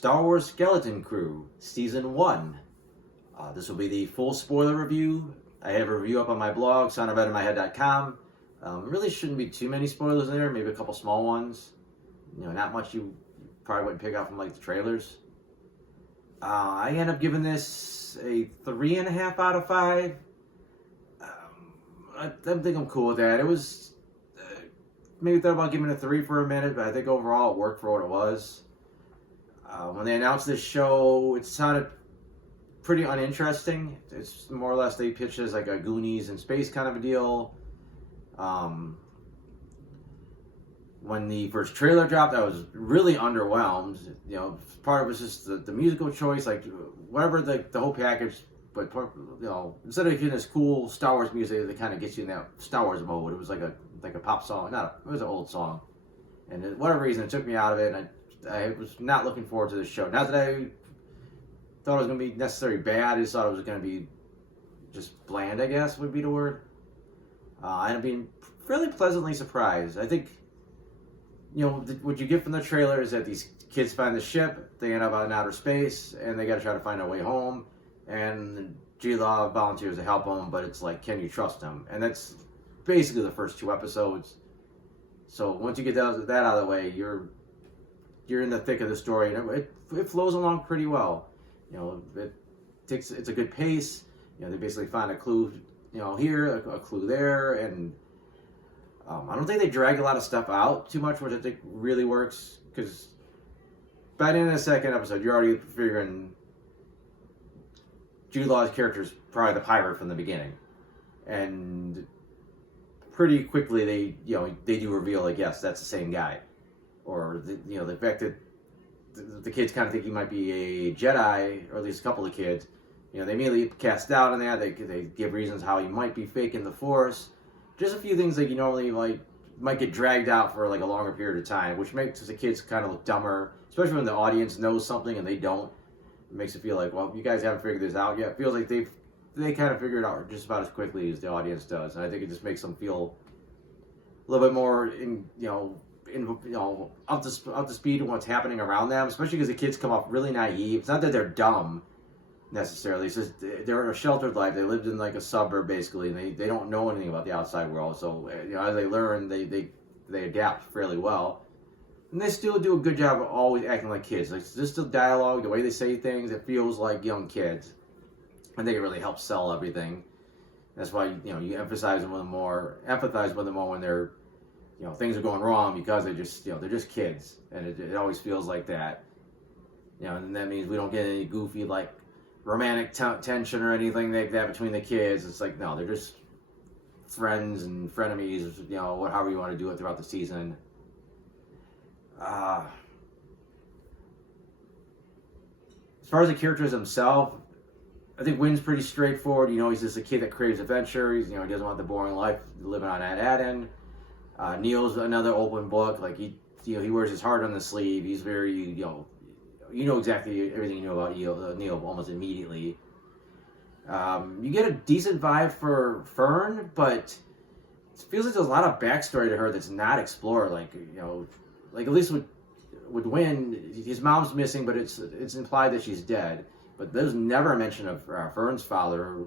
Star Wars Skeleton Crew Season 1. This will be the full spoiler review. I have a review up on my blog, soundofvetinmyhead.com. Really shouldn't be too many spoilers in there, maybe a couple small ones. Not much you probably wouldn't pick up from like the trailers. I end up giving this a 3.5 out of 5. I think I'm cool with that. It was maybe thought about giving it a 3 for a minute, but I think overall it worked for what it was. When they announced this show, it sounded pretty uninteresting. It's more or less they pitched it as like a Goonies in space kind of a deal. When the first trailer dropped, I was really underwhelmed. Part of it was just the musical choice, like whatever the whole package. But instead of getting this cool Star Wars music that kind of gets you in that Star Wars mode, it was like a pop song. It was an old song, and for whatever reason, it took me out of it. And I was not looking forward to this show. Not that I thought it was going to be necessarily bad. I just thought it was going to be just bland, I guess would be the word. I ended up being fairly pleasantly surprised. I think, what you get from the trailer is that these kids find the ship, they end up out in outer space, and they got to try to find their way home. And G-Law volunteers to help them, but it's like, can you trust him? And that's basically the first 2 episodes. So once you get that out of the way, you're in the thick of the story, and it flows along pretty well. It's a good pace. They basically find a clue, here, a clue there, and I don't think they drag a lot of stuff out too much, which I think really works, because by the end of the second episode, you're already figuring Jude Law's character is probably the pirate from the beginning, and pretty quickly they do reveal, like, yes, that's the same guy, or the fact that the kids kind of think he might be a Jedi, or at least a couple of kids. They immediately cast doubt on that. They give reasons how he might be faking the Force. Just a few things that you normally might get dragged out for like a longer period of time, which makes the kids kind of look dumber, especially when the audience knows something and they don't. It makes it feel like, well, you guys haven't figured this out yet. It feels like they kind of figured it out just about as quickly as the audience does, and I think it just makes them feel a little bit more up to speed on what's happening around them, especially because the kids come off really naive. It's not that they're dumb necessarily. It's just they're in a sheltered life. They lived in like a suburb basically, and they don't know anything about the outside world. So as they learn, they adapt fairly well. And they still do a good job of always acting like kids. Like, just the dialogue, the way they say things, it feels like young kids. I think it really helps sell everything. That's why you empathize with them more when they're things are going wrong, because they're just kids, and it always feels like that. And that means we don't get any goofy like romantic tension or anything like that between the kids. It's like, no, they're just friends and frenemies. However you want to do it throughout the season. As far as the characters themselves, I think Wynn's pretty straightforward. He's just a kid that craves adventure. He doesn't want the boring life living on that end. Neil's another open book. Like he wears his heart on the sleeve. He's very, you know exactly everything you know about Neil almost immediately. You get a decent vibe for Fern, but it feels like there's a lot of backstory to her that's not explored. Like at least with Wynn, his mom's missing, but it's implied that she's dead. But there's never a mention of Fern's father.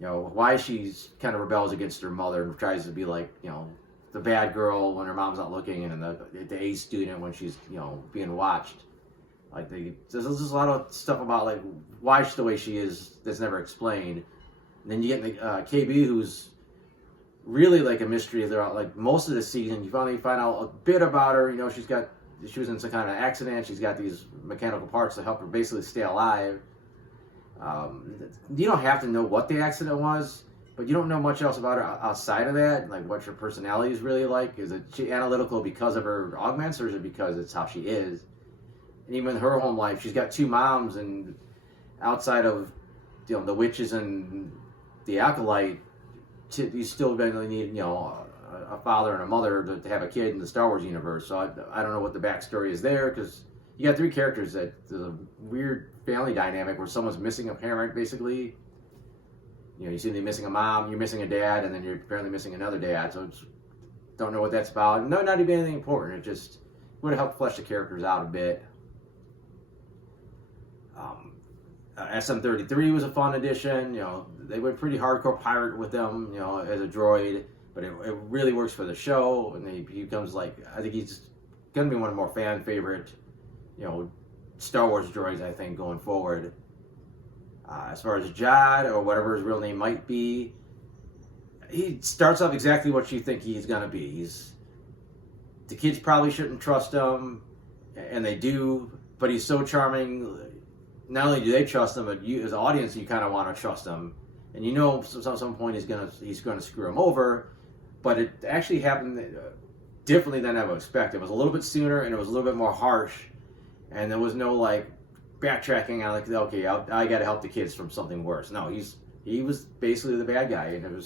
Why she's kind of rebels against her mother and tries to be like, the bad girl when her mom's not looking, and then the A student when she's, being watched. Like there's just a lot of stuff about like why she's the way she is that's never explained. And then you get KB, who's really like a mystery throughout like most of the season. You finally find out a bit about her. She was in some kind of accident. She's got these mechanical parts to help her basically stay alive. You don't have to know what the accident was, but you don't know much else about her outside of that. Like what her personality is really like. Is it she analytical because of her augments, or is it because it's how she is? And even in her home life, she's got 2 moms, and outside of the witches and the acolyte, you still eventually need a father and a mother to have a kid in the Star Wars universe. So I don't know what the backstory is there, because you got 3 characters that there's a weird family dynamic where someone's missing a parent basically. You see them missing a mom, you're missing a dad, and then you're apparently missing another dad. So don't know what that's about. No, not even anything important. It just would have helped flesh the characters out a bit. Um, SM-33 was a fun addition. They went pretty hardcore pirate with them, as a droid, but it really works for the show, and he becomes like, I think he's gonna be one of the more fan favorite, Star Wars droids, I think, going forward. As far as Jad, or whatever his real name might be, he starts off exactly what you think he's gonna be. The kids probably shouldn't trust him, and they do, but he's so charming. Not only do they trust him, but you, as an audience, you kind of want to trust him, and at some point he's gonna screw him over. But it actually happened differently than I would expect. It was a little bit sooner, and it was a little bit more harsh, and there was no like backtracking on like, okay, I got to help the kids from something worse. No, he was basically the bad guy, and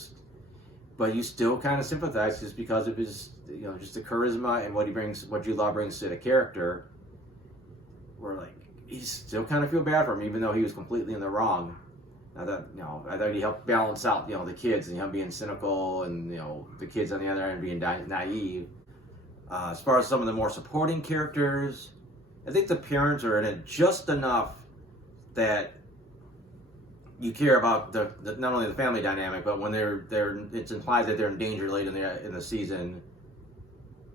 but you still kind of sympathize just because of his, just the charisma and what Jude Law brings to the character. Where like, you still kind of feel bad for him, even though he was completely in the wrong. I thought he helped balance out, the kids and him being cynical, and the kids on the other end being naive. As far as some of the more supporting characters, I think the parents are in it just enough that you care about the not only the family dynamic, but when it's implied that they're in danger late in the season.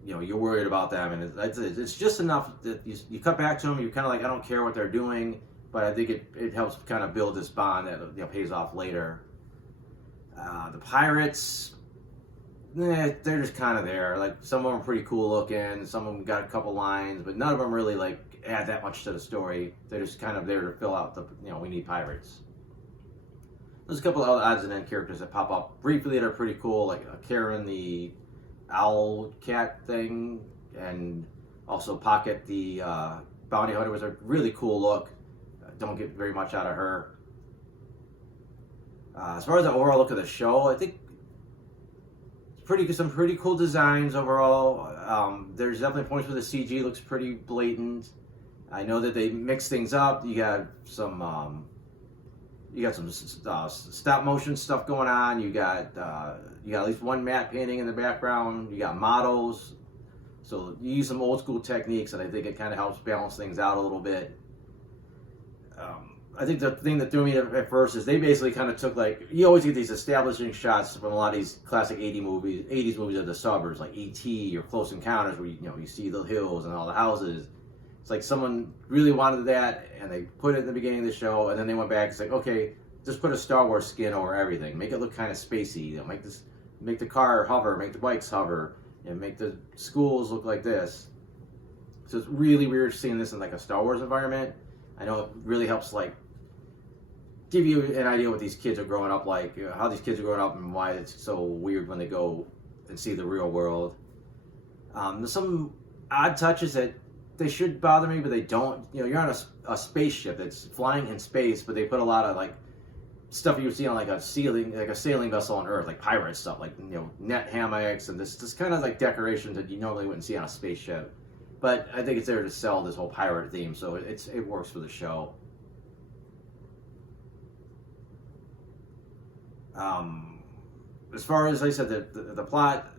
You're worried about them, and it's just enough that you cut back to them. You're kind of like, I don't care what they're doing, but I think it helps kind of build this bond that pays off later. The pirates, they're just kind of there. Like, some of them are pretty cool looking, some of them got a couple lines, but none of them really like add that much to the story. They're just kind of there to fill out we need pirates. There's a couple of other odds and end characters that pop up briefly that are pretty cool, like Karen the owl cat thing, and also Pocket the bounty hunter was a really cool look. Don't get very much out of her. As far as the overall look of the show, I think some pretty cool designs overall. There's definitely points where the CG looks pretty blatant. I know that they mix things up. You got some stop motion stuff going on. You got at least one matte painting in the background. You got models. So you use some old school techniques, and I think it kind of helps balance things out a little bit. I think the thing that threw me at first is they basically kind of took, like, you always get these establishing shots from a lot of these classic 80s movies of the suburbs, like E.T. or Close Encounters, where you see the hills and all the houses. It's like someone really wanted that, and they put it in the beginning of the show, and then they went back. It's like, okay, just put a Star Wars skin over everything. Make it look kind of spacey. Make the car hover, make the bikes hover, make the schools look like this. So it's really weird seeing this in like a Star Wars environment. I know it really helps like give you an idea what these kids are growing up like, how these kids are growing up, and why it's so weird when they go and see the real world. There's some odd touches that they should bother me, but they don't. You're on a spaceship that's flying in space, but they put a lot of like stuff you would see on like a sailing vessel on Earth, like pirate stuff, like net hammocks and this kind of like decorations that you normally wouldn't see on a spaceship. But I think it's there to sell this whole pirate theme, so it works for the show. As far as I said, the plot,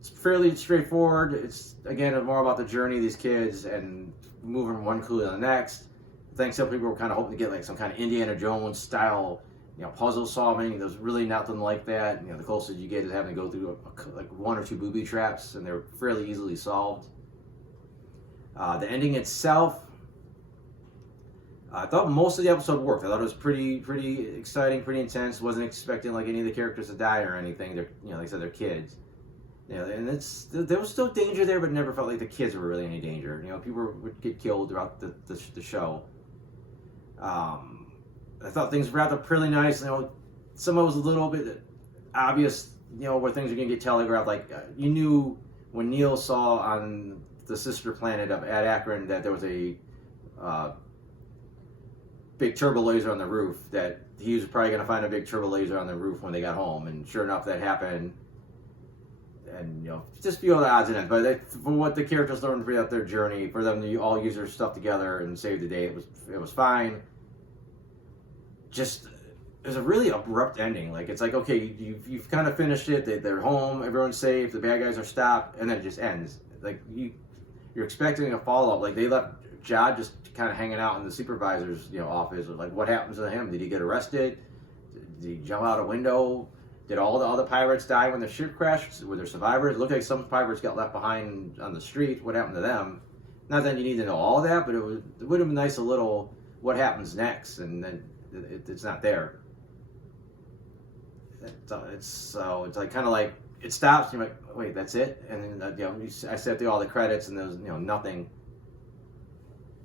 it's fairly straightforward. It's again more about the journey of these kids and moving from one clue to the next. I think some people were kind of hoping to get like some kind of Indiana Jones style, puzzle solving. There's really nothing like that. The closest you get is having to go through like one or two booby traps, and they're fairly easily solved. The ending itself, I thought most of the episode worked. I thought it was pretty exciting, pretty intense. Wasn't expecting like any of the characters to die or anything. They're, like I said, they're kids. And there was still danger there, but it never felt like the kids were really any danger. People would get killed throughout the show. I thought things wrapped up pretty nice. Some of it was a little bit obvious, where things are going to get telegraphed. Like, you knew when Neil saw on the sister planet of Ad Akron that there was a big turbo laser on the roof, that he was probably going to find a big turbo laser on the roof when they got home. And sure enough, that happened. And, just a few other odds and ends. But for what the characters learned throughout their journey, for them to all use their stuff together and save the day, it was fine. It was a really abrupt ending. Like, it's like, okay, you've kind of finished it. They're home, everyone's safe, the bad guys are stopped, and then it just ends. Like, you're expecting a follow-up. Like, they left Jod just kind of hanging out in the supervisor's office. Like, what happens to him? Did he get arrested? Did he jump out a window? Did all the other pirates die when the ship crashed? Were there survivors? It looked like some pirates got left behind on the street. What happened to them? Not that you need to know all that, but it would have been nice a little what happens next, and then it's not there. It's like kind of like it stops. And you're like, wait, that's it? And then I sat through all the credits, and there was nothing.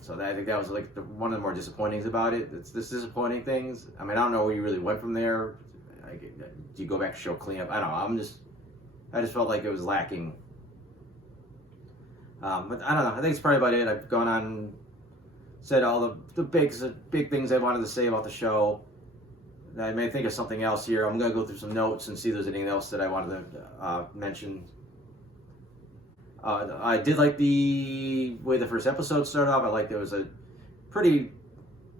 So I think that was like one of the more disappointing things about it. It's this disappointing things. I mean, I don't know where you really went from there. Do you go back to show cleanup? I don't know. I just felt like it was lacking. But I don't know. I think it's probably about it. I've gone on, said all the big things I wanted to say about the show. I may think of something else here. I'm going to go through some notes and see if there's anything else that I wanted to mention. I did like the way the first episode started off. I liked it was a pretty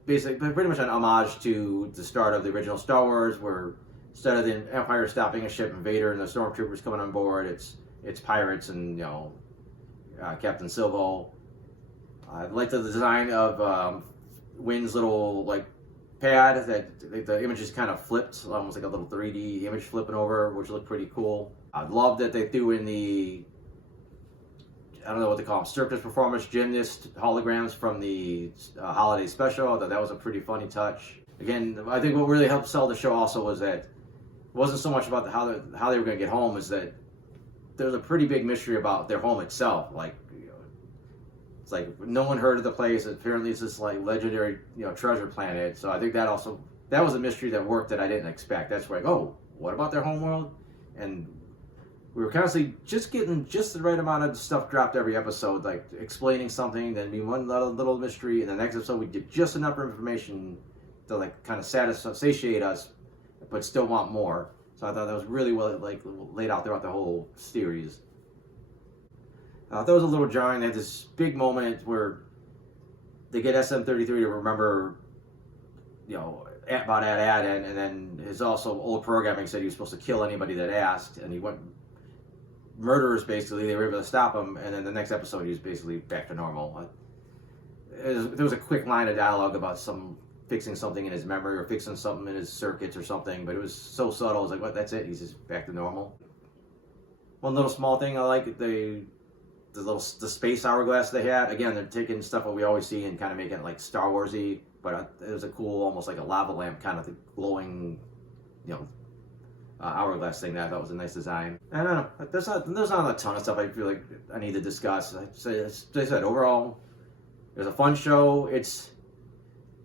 much an homage to the start of the original Star Wars, where instead of the Empire stopping a ship and Vader and the Stormtroopers coming on board, it's pirates and Captain Silvo. I liked the design of Wynn's little pad that the images kind of flipped, almost like a little 3D image flipping over, which looked pretty cool. I love that they threw in the, I don't know what they call them, circus performance gymnast holograms from the holiday special. I thought that was a pretty funny touch. Again, I think what really helped sell the show also was that it wasn't so much about how they were going to get home, is that there's a pretty big mystery about their home itself. It's like no one heard of the place. Apparently, it's this legendary treasure planet. So I think that was a mystery that worked that I didn't expect. That's like, oh, what about their home world? And we were constantly just getting just the right amount of stuff dropped every episode, like explaining something, then be one little mystery, and the next episode we get just enough information to kind of satiate us, but still want more. So I thought that was really well laid out throughout the whole series. That was a little jarring. They had this big moment where they get SM-33 to remember, about Ad-Ad, and then his also old programming said he was supposed to kill anybody that asked, and he went murderers basically. They were able to stop him, and then the next episode he was basically back to normal. There was a quick line of dialogue about fixing something in his memory or fixing something in his circuits or something, but it was so subtle. I was like, what? That's it? He's just back to normal. One little small thing I like, the space hourglass they had. Again, they're taking stuff that we always see and kind of making it like Star Warsy, but it was a cool, almost like a lava lamp kind of glowing, hourglass thing that I thought was a nice design. I don't know. There's not a ton of stuff I feel like I need to discuss. As I said, overall, it was a fun show. It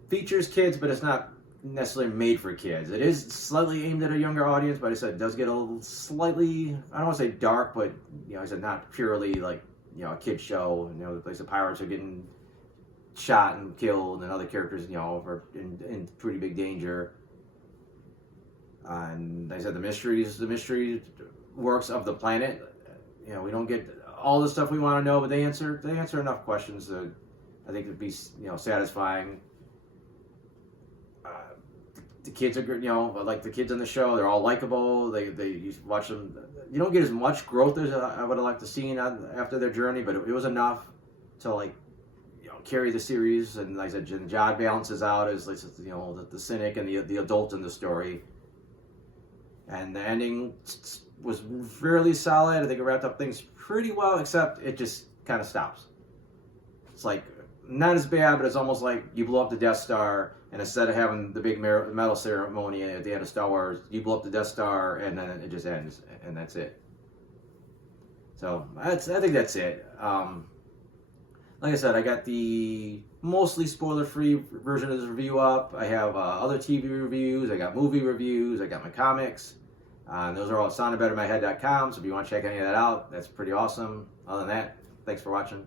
features kids, but it's not necessarily made for kids. It is slightly aimed at a younger audience, but I said it does get a little slightly, I don't want to say dark, but I said not purely a kid show. The pirates are getting shot and killed, and other characters are in pretty big danger. And like I said, the mystery works of the planet. We don't get all the stuff we want to know, but they answer enough questions that I think would be satisfying. The kids are good, like the kids on the show. They're all likable. You watch them. You don't get as much growth as I would have liked to see after their journey, but it was enough to carry the series. And like I said, Jod balances out as the cynic and the adult in the story. And the ending was fairly solid. I think it wrapped up things pretty well, except it just kind of stops. It's not as bad, but it's almost like you blow up the Death Star, and instead of having the big medal ceremony at the end of Star Wars, you blow up the Death Star, and then it just ends, and that's it. So I think that's it. Like I said, I got the mostly spoiler-free version of this review up. I have other TV reviews. I got movie reviews. I got my comics. Those are all at soundedbettermyhead.com, so if you want to check any of that out, that's pretty awesome. Other than that, thanks for watching.